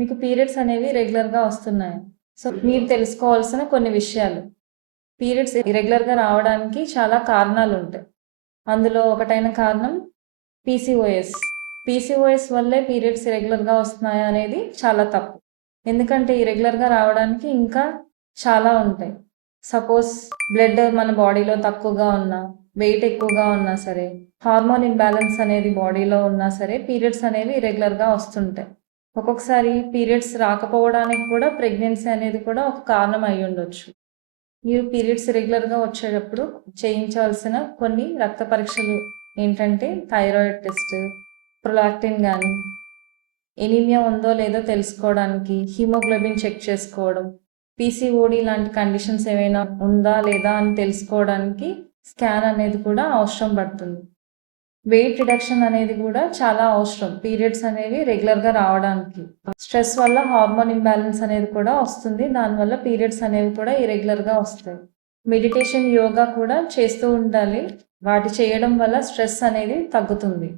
మీకు పీరియడ్స్ అనేవి రెగ్యులర్‌గా వస్తున్నాయి. సో, మీరు తెలుసుకోవాల్సిన కొన్ని విషయాలు. పీరియడ్స్ ఇర్రెగ్యులర్‌గా రావడానికి చాలా కారణాలుంటాయి. అందులో ఒకటైన కారణం పీసీఓఎస్. పీసీఓఎస్ వల్లే పీరియడ్స్ ఇర్రెగ్యులర్‌గా వస్తున్నాయా అనేది చాలా తప్పు. ఎందుకంటే ఇర్రెగ్యులర్‌గా రావడానికి ఇంకా చాలా ఉంటాయి. సపోజ్ బ్లడ్ మన బాడీలో తక్కువగా ఉన్నా, వెయిట్ ఎక్కువగా ఉన్నా సరే, హార్మోన్ ఇంబాలెన్స్ అనేది బాడీలో ఉన్నా సరే పీరియడ్స్ అనేవి ఇర్రెగ్యులర్‌గా వస్తుంటాయి. ఒక్కొక్కసారి పీరియడ్స్ రాకపోవడానికి కూడా ప్రెగ్నెన్సీ అనేది కూడా ఒక కారణం అయ్యుండొచ్చు. మీరు పీరియడ్స్ రెగ్యులర్‌గా వచ్చేటప్పుడు చేయించాల్సిన కొన్ని రక్త పరీక్షలు ఏంటంటే థైరాయిడ్ టెస్ట్, ప్రొలాక్టిన్ గానీ, ఎనీమియా ఉందో లేదో తెలుసుకోవడానికి హిమోగ్లోబిన్ చెక్ చేసుకోవడం, పీసీఓడీ లాంటి కండిషన్స్ ఏమైనా ఉందా లేదా అని తెలుసుకోవడానికి స్కాన్ అనేది కూడా అవసరం పడుతుంది. వెయిట్ రిడక్షన్ అనేది కూడా చాలా అవసరం పీరియడ్స్ అనేవి రెగ్యులర్‌గా రావడానికి. స్ట్రెస్ వల్ల హార్మోన్ ఇంబాలెన్స్ అనేది కూడా వస్తుంది. దానివల్ల పీరియడ్స్ అనేవి కూడా ఇర్రెగ్యులర్‌గా వస్తాయి. మెడిటేషన్, యోగా కూడా చేస్తూ ఉండాలి. వాటి చేయడం వల్ల స్ట్రెస్ అనేది తగ్గుతుంది.